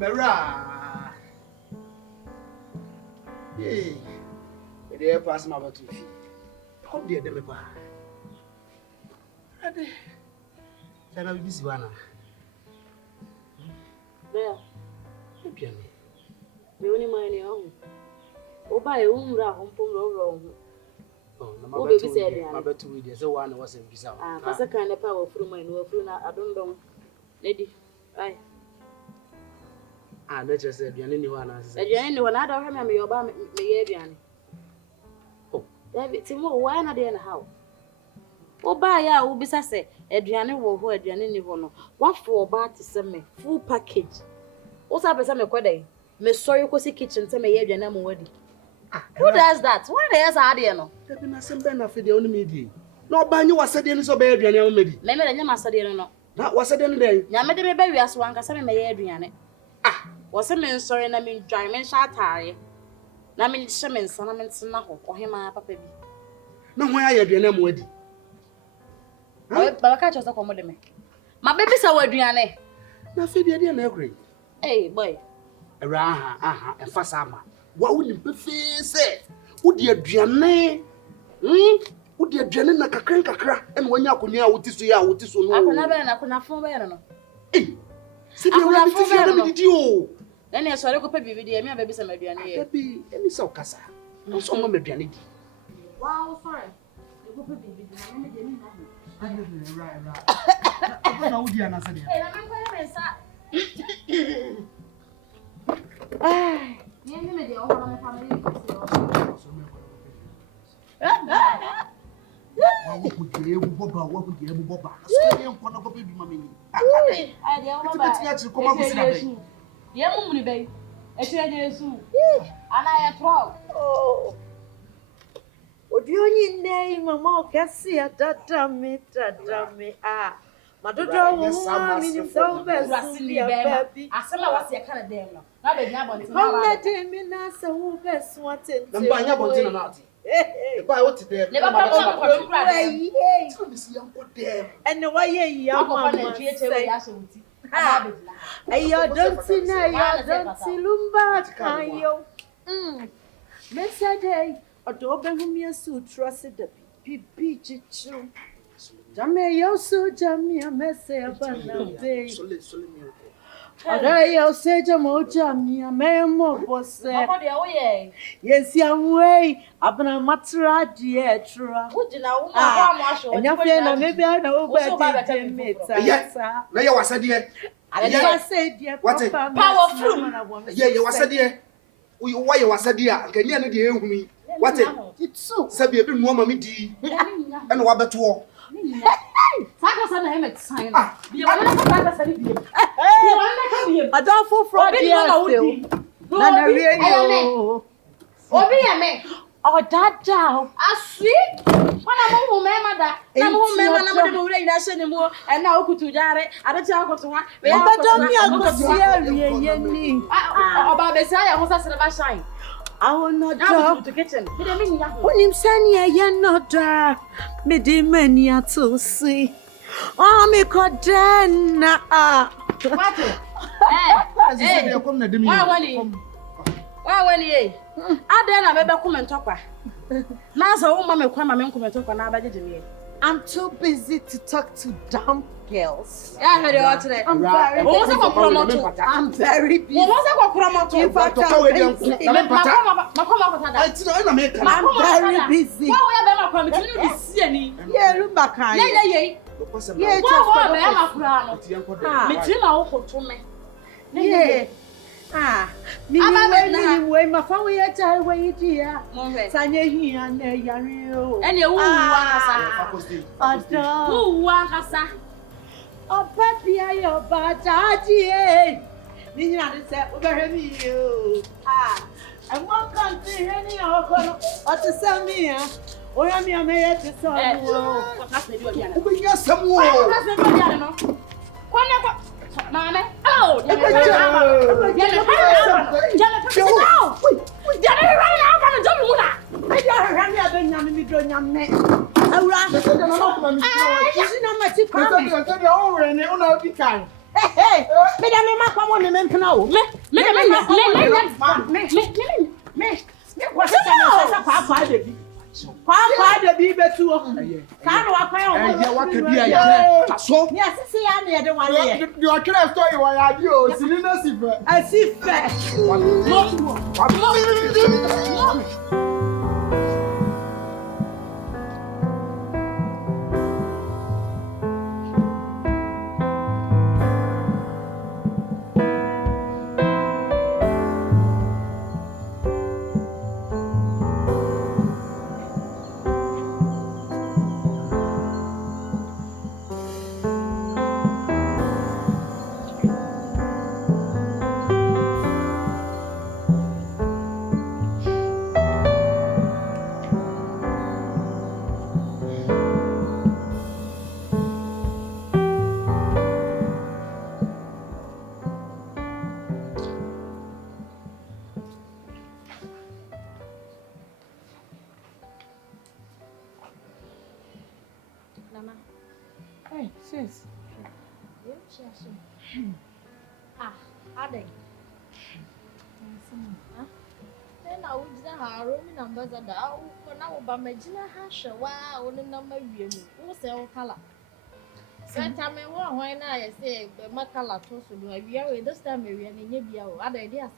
Mera. Hey. They pass my bottle. Come there, the paper. Ade. Sana busy one. There. Piano. You only mind your own. Oh, buy a room wrong. Oh, no, baby said, my better with you. So one was a bizarre. Pass a kind of power through my new friend. I don't know. Lady, aye. Ah, let's just say, anyone else. Anyone, I don't remember your bar, Mayabian. Oh, David, Timo, why not in the house? Oh, buy ya, will be sassy. Adriana will go Adriana. What for bar to send me? Full package. What's up with some quade? Miss Sorry, Cossy Kitchen, tell me, Adriana wedding. Who does that? What else are there? No, there been a some benefit the only media. No, by you was said in so bad, Adriana. Maybe I must say, no. That was said in the day. Yamade me baby as one, Cassam, my Adriana. Ah, was a man sorry, and I mean, Diamond Shatari. Namin Shaman, Solomon Snaho, or him, Papa. No, why are Adriana wedding? But I catch us a commodity. My baby's our Adriana. Nothing, the idea, agree. Hey, boy. Aha, and Fasama. What would you say? Would you Adriana? Would you Adriana like a crank and when you could near what is you out is so. I could not form better. Eh, sit down with you. Then I saw a baby with the baby some Adriana. Baby, any so cassa. No, so no Adriana. Wow, fine. Right. I don't know what you are saying. Ay, niende me dio para mi familia. What would you Boba? What would you Boba? I am going to be mammy. I don't come up with it. Yeah, Mummy Bay. I said, yes, and I am proud. Oh, what do you name, Mamma? Cassia, that damn it, ah. Madonna was so best. I said, I was your kind of damn. Come let him in us, who best wanted. And by your body, if I want to them, never and the way young one, I don't see Lumba, can you? Yesterday, a dog whom you so trusted the beach. Jamie, you so jammy a message about day. I say, Jamie, a memo was yes, young way, up in a matra, dear, true. And your friend, maybe I know better 10 minutes. Yes, sir. Now you was a dear. I said, dear, what a powerful. Yeah, you was a dear. Why you was a dear? Can you hear me? What it's so, Sabby, a bit more mammy D. And what about war? I don't fall from the oh, that down. I see. When I'm home, mother, I'm home, anymore, and now go to Jare. I don't tell what to want. But don't see about the side, I was a shine. I will not go to kitchen. When him send ye not Medimania to see. Oh, me could then. What? Why, when ye? I then I better come and talk. Now, so mamma come and come and talk on our budget. I'm too busy to talk to dumb girls. Yeah, I heard you all today. I'm very busy. I'm very busy. Yeah, look back. Yeah. Ah, me my phone we are tired when you dear. Sanya here and there, Yario. And you want oh, Papi, I your bataji. Nina said, over you. Ah, and one country, any or to send me. Or I'm your mayor to sell. Yes, some more. Mamma, oh, Hey, me da me ma kwa me mpena o. Me what is that papa baby? Papa baby betu o. Ka no akwan o. Eh, what can be a taso? Yes, see ya na de wan ye. You are trying to story why I do o. Sinina sifa. Asife. Nana. Hey, sis. Ade. Then I would have roaming numbers at the hour for now, but my Gina hash a while on the number you will sell color. Sometime when I say, my color toast will be away this time, maybe and maybe other ideas.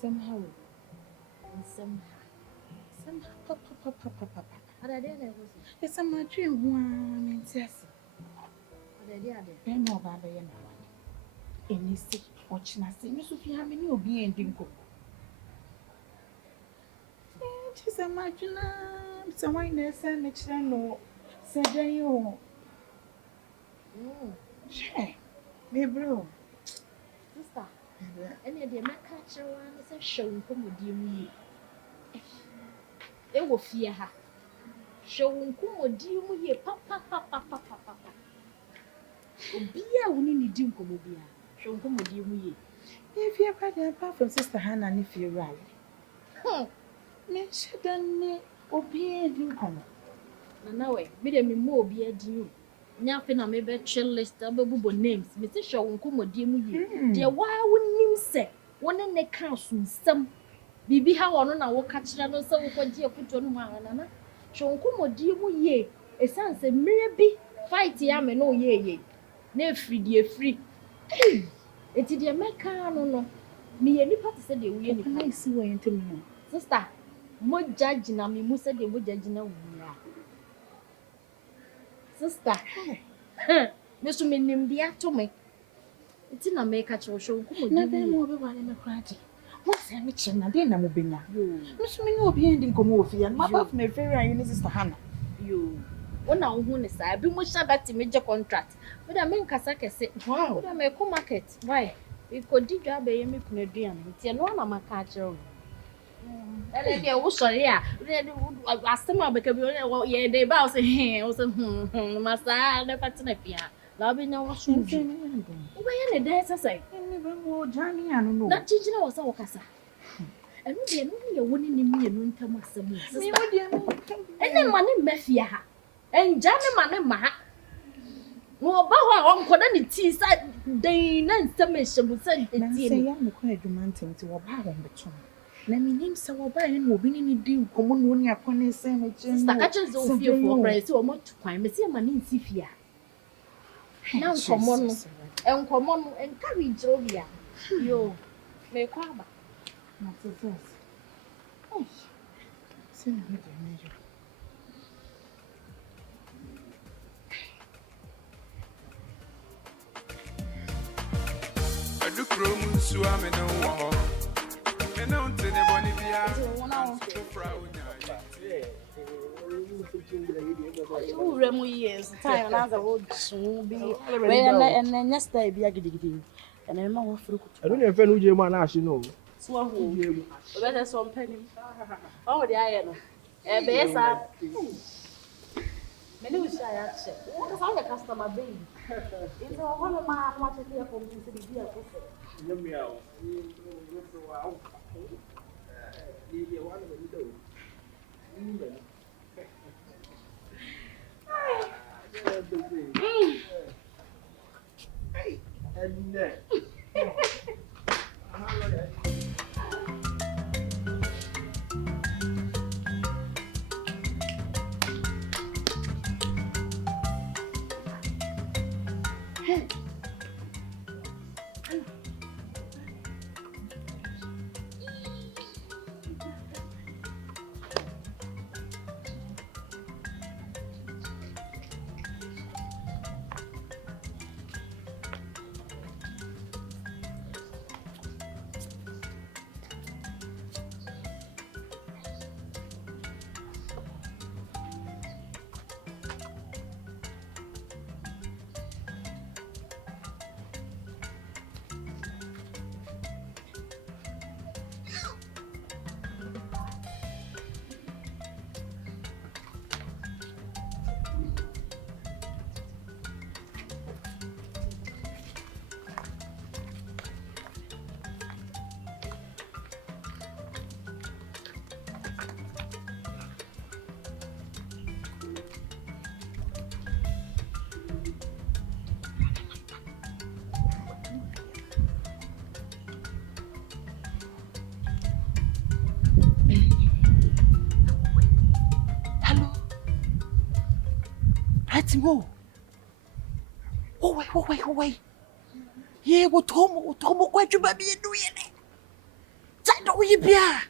Somehow. Papa. It's a my dream one, yes. Ben no baba ye na wani. Eni si watching us. Me so fi ha me ni obi endinko. Just imagine so why na say me chira no say dan yo. Sure. Me bro. Sister. Any de make catch one say show nkomodi mu yi. E wo fie ha. Show nkomodi mu yi papa. Obia woni ni di nkomo bia. Show nkomodi mu yi. If you had a apart from Sister Hannah and if you right. Me shedan ne obi endinko. Na we me de me mo obi adi. Nya fe na me be chill list abebubo names. Me say show nkomodi mu yi. De wa wonim se woni ne ka sunsam. Bibi ha wono na wo ka kira no se wo kwaji akuto no ma na. Show nkomodi mu yi. Esanse mere bi fight ya me no ye. Na free. Eti de meka no. Me ye nipa te se de wo ye nipa. Na isi wo ente me. Sister, mo judge na me mu se de mo judge na wo ya. Sister. Me so me nim dia to me. Eti na me ka che show nkomodi. Na be mo be wale me kwadi. What say me chen na dey na mo benya. Me so me no obi endinko mo ofia. Ma ba me favorite and you Sister Hannah. Yo. Ona wo hu ne sa bi mo sha that major contract. We da me nkasa kese. Wow. We da me ko market. Why? We could dig job e me punu aduan. Nti no na maka akere wo. Ele de wo sori a. Asem abeka bi ye dey ba o say o say masa na patina fia. La bi na wo so nti. Wo be ye ne dey sasai. Me be wo jani anu no. Na chijina wo sa wo kasa. Enu de no ye woni ni mi enu ntam asem. Me wo de me. Ene ma ne mafia ha. Enja ne ma ne ma ha. No ba ho onkoda ne ti sa den na nsem ehyebu sa Na enti. say ya me kwa adwuma nti wo ba ho beto. Na me nim se wo ba ye no obi ni di nkomo no ni akone se me che. Sister ka che zo fie for friends o mo tukwan me se ma ne nsi fia. Na nkomo no. Enkomo no encourage obia. Yo. Me kwa ba. Na so so. Oh. Se na me de me jo. Adukromu suame no wo. Me no tene boni bia. Ure mu years time na za wo tun bi. We na nyesta bi agidigi. Na me wo furu kutu. I don't even know you man ashi no. So ho. We be so mpanim. O de aye no. E be sa. Me ni usha ya che. Wo sa the customer baby. It's all one of my what is here for me to be here for. Nyamiao. Ni so wa. Ni one of the do. there. Whoa. Oh, wait. Yeah, what Tomo, quite you baby doing it. Tado Yibia.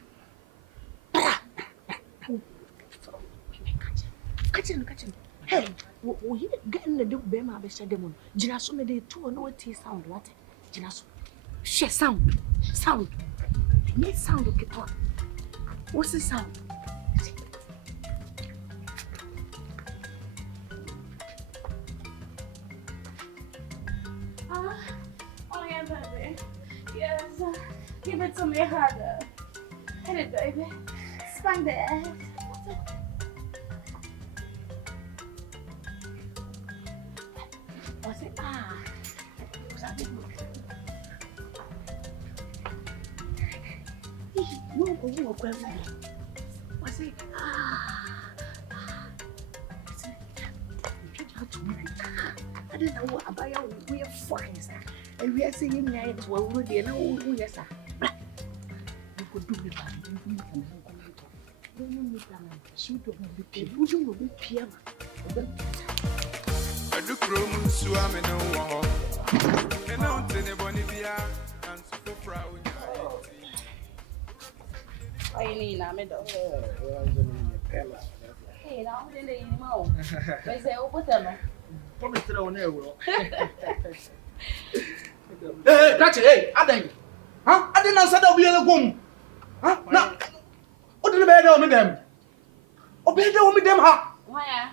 Catch him. Hey, we getting the do Bema beside them. Jinaso made it 2 no tea sound. What? Jinaso. Share sound. Need sound okay. What's the sound? Oh yeah, baby. Yes. Give it to me harder. Hit it, baby. Spank the ass. What's it? What's that? No, what's it? I don't know what about you. We are fucking, sir. And we are saying, night, well, we're there now. Yes, sir. You could do it. Shoot over the people. You will be Pierre. I do promo, so I'm in a war. And I'm telling Bonivia and so proud. I need a medal. Hey, now I'm in the email. They say, oh, put them. Come throw on there, bro. Hey, catch it, hey, Aden. Huh? I didn't answer that we are going. Huh? No. What did the bed on me them? Obey them, huh? Where?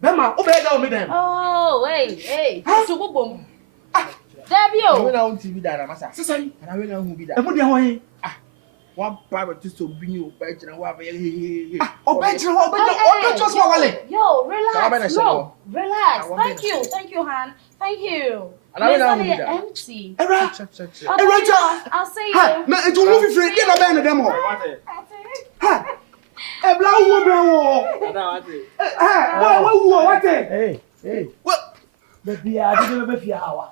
Bema, obey them. Oh, hey. So go boom. I Debio. went on TV that Massa. Sisari. And I went on who be that. And what do you want? One private to so bring you back and what Obey just walk. Yo, relax. No, relax. Thank you, Han. Thank you. And I went on with It's that. empty. I'll say Ha, you. na it will move free. Get a band of them all. Ha. A brown. What? Hey. What? Baby, I didn't have a few hours.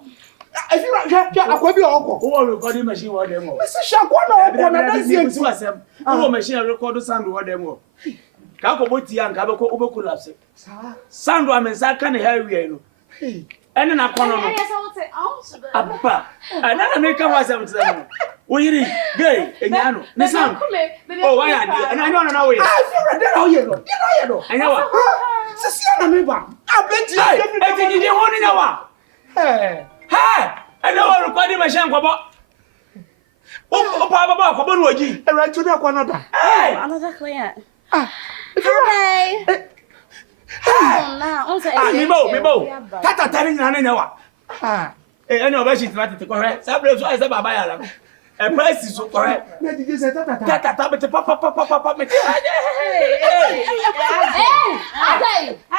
If you like, I could be all. Who recording machine what them? Mr. Shakwana, that's it. Our machine record sound what them. Kako boti and Kabako Obokulapse. Sound one and Sakan Harry. And then I call him. Abba. And then I make a was them. We gay, and Yano. Listen. Oh, why are you? And I don't know. I feel like I know. Cecilia, I bet you. I think you want in our. Hey, I know recording machine. Oh, Papa, come on, Woji. And right to that one another. Hey, Another client. Hi. Mibo. Tata telling you, Nana. I know where she's trying to correct. Sabres, I said, Baba. A price is so correct. Tata, Papa.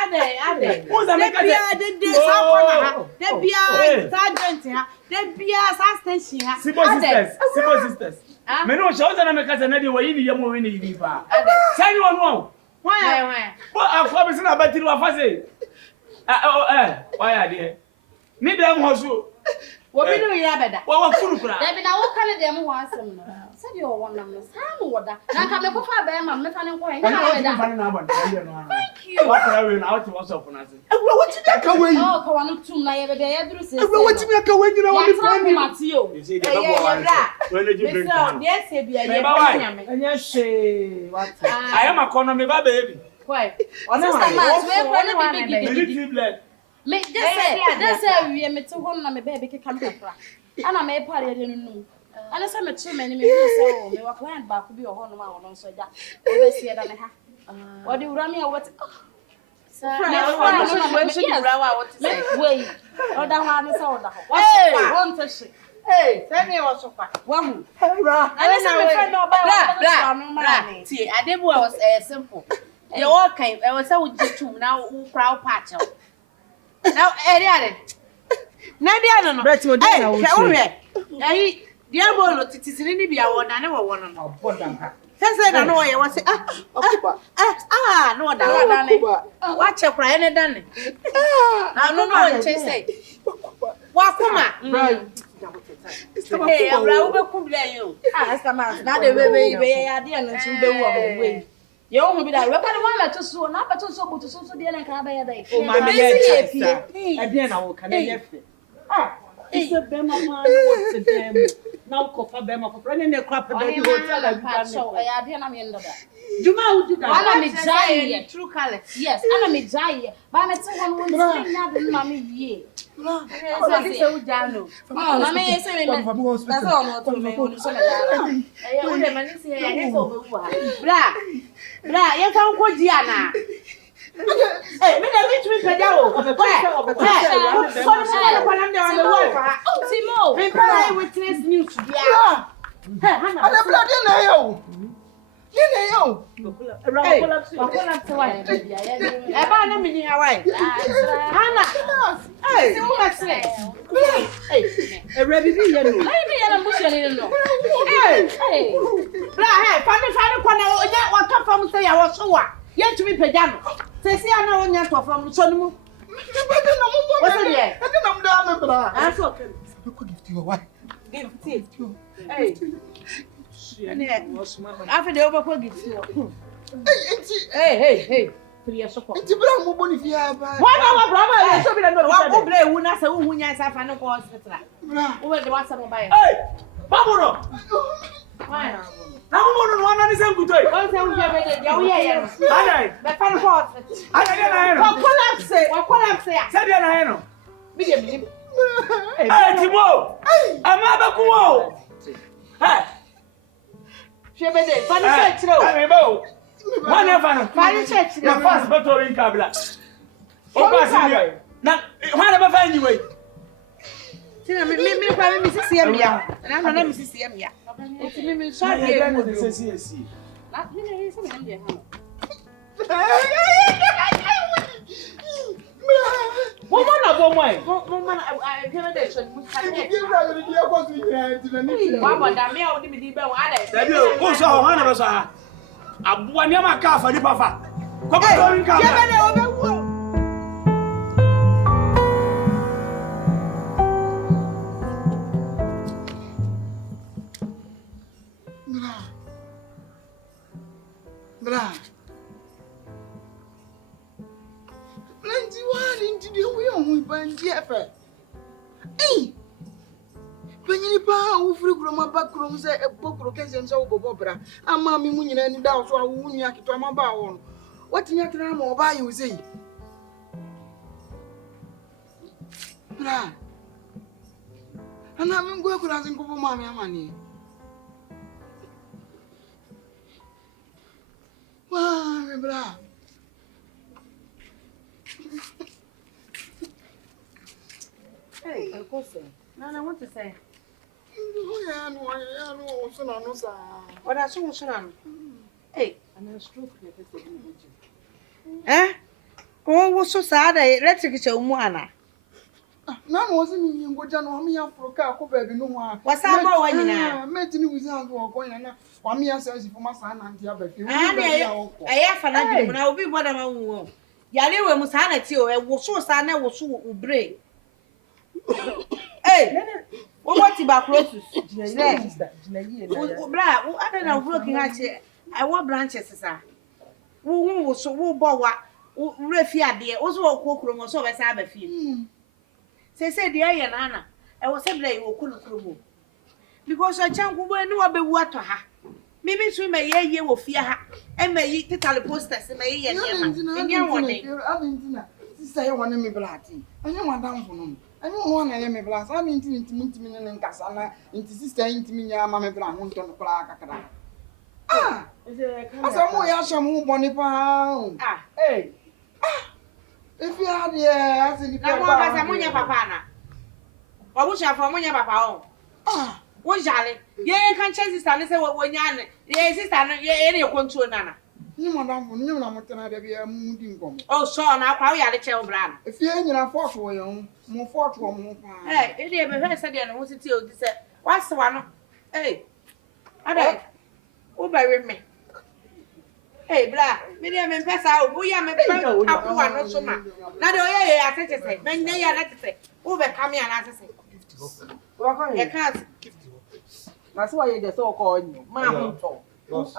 Ade. Who's the maker? Simple sisters. Meno shows and make us another way in your movie. Sign one more. Why? What are promising about you? Why are they? Need them also. Obi no yira beda. Wa furu kura. Dabi na wo kan dem ho asem no. Se de o wonam no. Sa no woda. Na ka me ko fa ba ma me fa ne ko he na beda. Thank you. What are we now to what's up on us? Awura wati bi aka we. Oh, ka wanu tum na ye beda ye duru se. Awura wati bi aka we nyina woni plan ni Matio. You see the babo one. When did you drink? Yes, e bia ye nyame. Anya she what? I am a corner me baby. Why? Sister Matt, we Did you blood? me just say we me to hon na me baby ke kam kakra. Ana me pare de no. Ana say me to me ni me say o me wa client ba ko bi o hon ma won so ja. O be sie da ne ha. O di wura me a what? Sir, wait. O da ha ni say o da ho. Won to she. Hey, tell me what's up. Wahu. Bra. Ana say me friend no ba Bra. See, Adebu was simple. You okay? I was so jitu now who crowd patch. Now, Eddie. Nadia no. Bet you dey na wo. Hey, dear boy, titi ni bia won na wo won no. Abodam ha. Say na no ye was no da. Watch e kra ene dan. Na no nche say. Wakuma. Hey, abra wo be ku bia yo. Sama na de be ya de no nchi be wo o we. Ye o hu bi da we pa de wa meto so na peto so butu so de na ka ba ya dai. O ma me ye pie. E de na wo ka na ye fe. Ise be mama no what to them. Now ko fa be ma for friend ne crap be di hotel abi ba So ya de na me ndo da. Juma wo di da. Ana me jai true color. yes, ana me jai. Ba me te hon won say na de ma me wie. Say ujano. Na me say me. That's all no to me won so na da. Eh, wo de mani say ya he so be wu ha. Bra, ye kan ko di ana. Eh, me na me tumi peda o. Timo. Me pray witness news bia. Ada blood na yo. Ni yo. Wakola twa. E ba na me ni hawai. Hana. Hey, who makes it? Hey, E ready bi ye no. Maybe ya na musho ni no. hey. Bra, hey, fani kwa na onya wato fam say ya wo so wa. Ye tumi peda no. Se si ana onya to fam so no mu. What's it there? I didn't know me bra. That's okay. We could give you why. Give it. Hey. After the over give you. Hey. Priya soko. Nti bra mo boni fi aba. Wa brother, so be no. Wa ko bre wu na se wu nya sa fa no ko hospital. Bra. Wo de wa sa mo ba ya. Hey! Babuno! Why? Na mo no wana ni sengutoi. Wọ́n sẹ́ wúyẹ́ bẹ́ẹ̀ dẹ̀ wúyẹ́ yẹn no. Adai. Bẹ́ẹ̀ fẹ́ kọ́ hospital. Adai na yeno. Wọ́n collapse ya. Sabi na yeno. Bí dẹ̀ mi ní. Hey, Timo. Ama ba ku wo. Hey. Ṣé bẹ́ẹ̀ dẹ̀ fani ṣe tiro. Ami ba o. One ever no. Fani ṣe tiro. Na fast beto in kabla. O pa si ni. Na one ba fa anyway. Tina mi kwa mi sisi ya mia. Na mi sisi ya mia. Eti mi so Na de ye mu. mo si. Na ni na yesa me ndie ha. Mo mo na bo mo ai. Mo man I pay de so mu ka ne. Give bra you dey go to here nti na ni. Wa bo da me a odi mi di be wo ada. Sabi o so ho na ba so ha. Abuwa ni ma ka fa ni pa fa. Ko ba to in kabla. Ṣé bẹ́ẹ̀ dẹ̀ o bẹ́ wú. Bra. Plenty one into the way on banji efe. Panyini pa wo firi groma ba krom se ebokro kese nso wo bobo bra. Ama mi mu nyina ni da so awu nua kito ama ba wo. Watinya kra ma oba ye uzei. Bra. Ana mi ngwe kura zin kubu mami amani. Wow, bra. Hey, of course. No, I want to say. No, so no, sir. What I saw on. Hey, and I stroke eh? Oh, was so sad. Let's get your moana. None wasn't in Gojan or me for a car, baby. No one. What's that more when you know? Making with us or going and 1 year says for my son and the other. I have an idea when I will be what I want. Yali was sanity or was so sad, I was so brave. What about clothes? Bra, I don't know working at I want branches, sir. Who was so bowa, refia dear, also a cockroach or so as I have a few. Say, the iron Anna, I was a blade who couldn't crumble. Because I can't go and know about what to her. Maybe she may ye will fear her, and may eat the posters and may and young one. Say one me blati. I don't want down for them. I don't want to me blast. I'm into me and Cassana, into sister into me, Mamma Brown, on the plaque. Ah, as a more yasham bonny pound. Ah, hey. If you had yes, and you can't have a monia papana. What would you have for monia papa? Ah, what jolly? Yeah, you can change this and say what when yan, yes, sister, any control nana. You want to be a moving bomb. Oh, so now how you are the child brand. If you ain't a fort for you, more fort for more. Hey, it never said I want to tell you. What's the one? Hey, I don't. Who bury me? Hey, blah, medium and pass out. We are my friend. Not so much. Now, I think to say, when they are let say, overcome me and I say, walk on your cats. That's why you just so called you, Mamma. Uber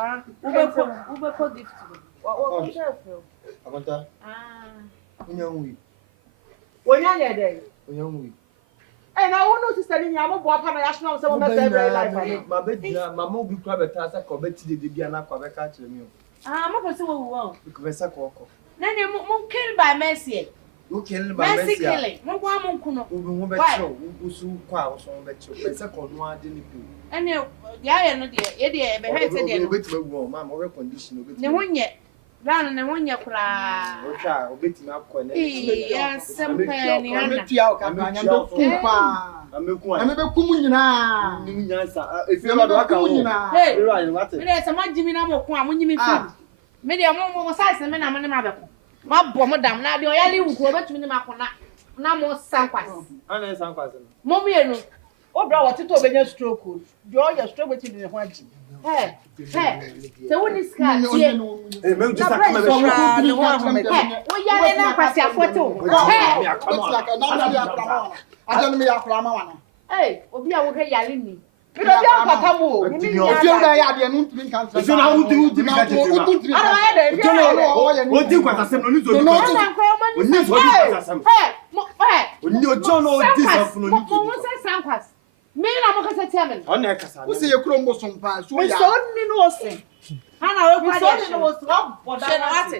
gift. What careful? When you're there, and I want to study your boy, national, so much every life. My baby, my mobile club at Tassa, Cobbett, the Diana, Cobbett, catch you. I'm not going to won't because I call. Then you won't kill by Messi. Who killed by Messi? Killing. No one won't bet you, who soon quarrels on bet you. It's a cold one, didn't you? And you, yeah, dear, but I said, you're with me, Mamma, or condition. No one yet. Round and 1 year cry. Oh, child, bit me up. Yes, some penny. I'm a if you're not a hey, there's a man Jimmy Namo, when you mean, maybe a more size than I'm a my bomb, madam, now the only who go to me, no more samples. And samples. Mommy, oh, bro, what to talk about stroke? Draw your stroke in the white. Hey, the one is cat. We are in a passia photo. I don't mean a hey, Obi, I will pay Yalini. You don't have a tamu. If you're what do what I said? Me na mo kasa tiamen. Ona kasa. Wo se ye krombo sompa so ya. Me so ni no se. Hana we kwade. So ni no se. Boda na wate.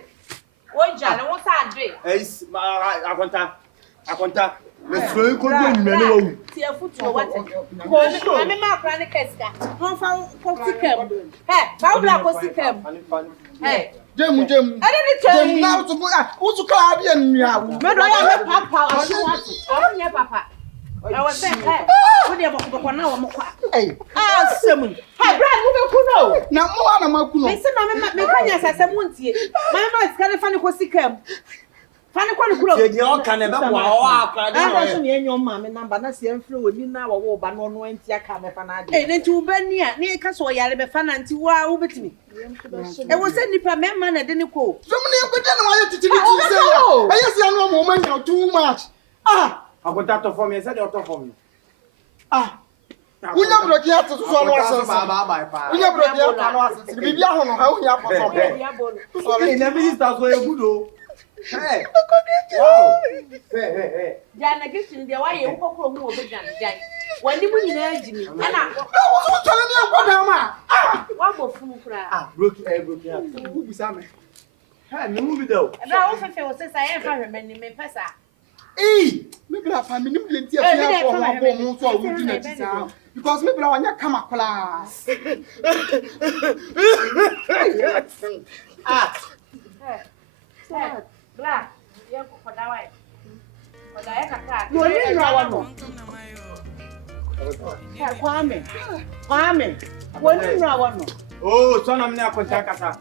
Wo jale wo sa adwe. Akonta. Me so ko do nyime na wo. Ti afutu wate. Ko me ma kra ne keska. Won fa ko sikam. Ba bla ko sikam. Hey. Jemu. Jemu na to go. Wo to kra bia nua wo. Me do ya me papa. O nye papa. I was saying, hey, what do you want now? Hey, Simon. Hey, Brad, move kuno. Na mo ana makuno. Me se me kanya sasa muntie. Mama is kana fani ko sikam. Fani ko kuno. Ye nyo kana be wa akra de. Ah, so me enyo ma me number na se enfre woni na wo ba no anti aka me fana de. Eh, nti ubani a ne ka so yare be fana nti wa wo betimi. E wo se nipa me ma na de ne ko. So me ne ko de na wa ye titiri ti se ya. Ayi se anu mo man too much. Ah. I got that for me. I said, you're for me. Ah, we never broke yet to swallow us. We never broke yet to us. If you are on how you are for sorry, never is that way good. Hey, hey. Jana kitchen, the way you walk from over Jan. When you win in Jimmy, and I was telling you what I'm what will fool cry? Ah, broke who be some. Hey, move it though. And I also feel since I am fireman in Pesa. Hey, maybe I find me plenty of for home so we do not because maybe I want come a class. Ah, black, you for that way. For that, you Kwame, what do you know? Oh, son of me, I contact us.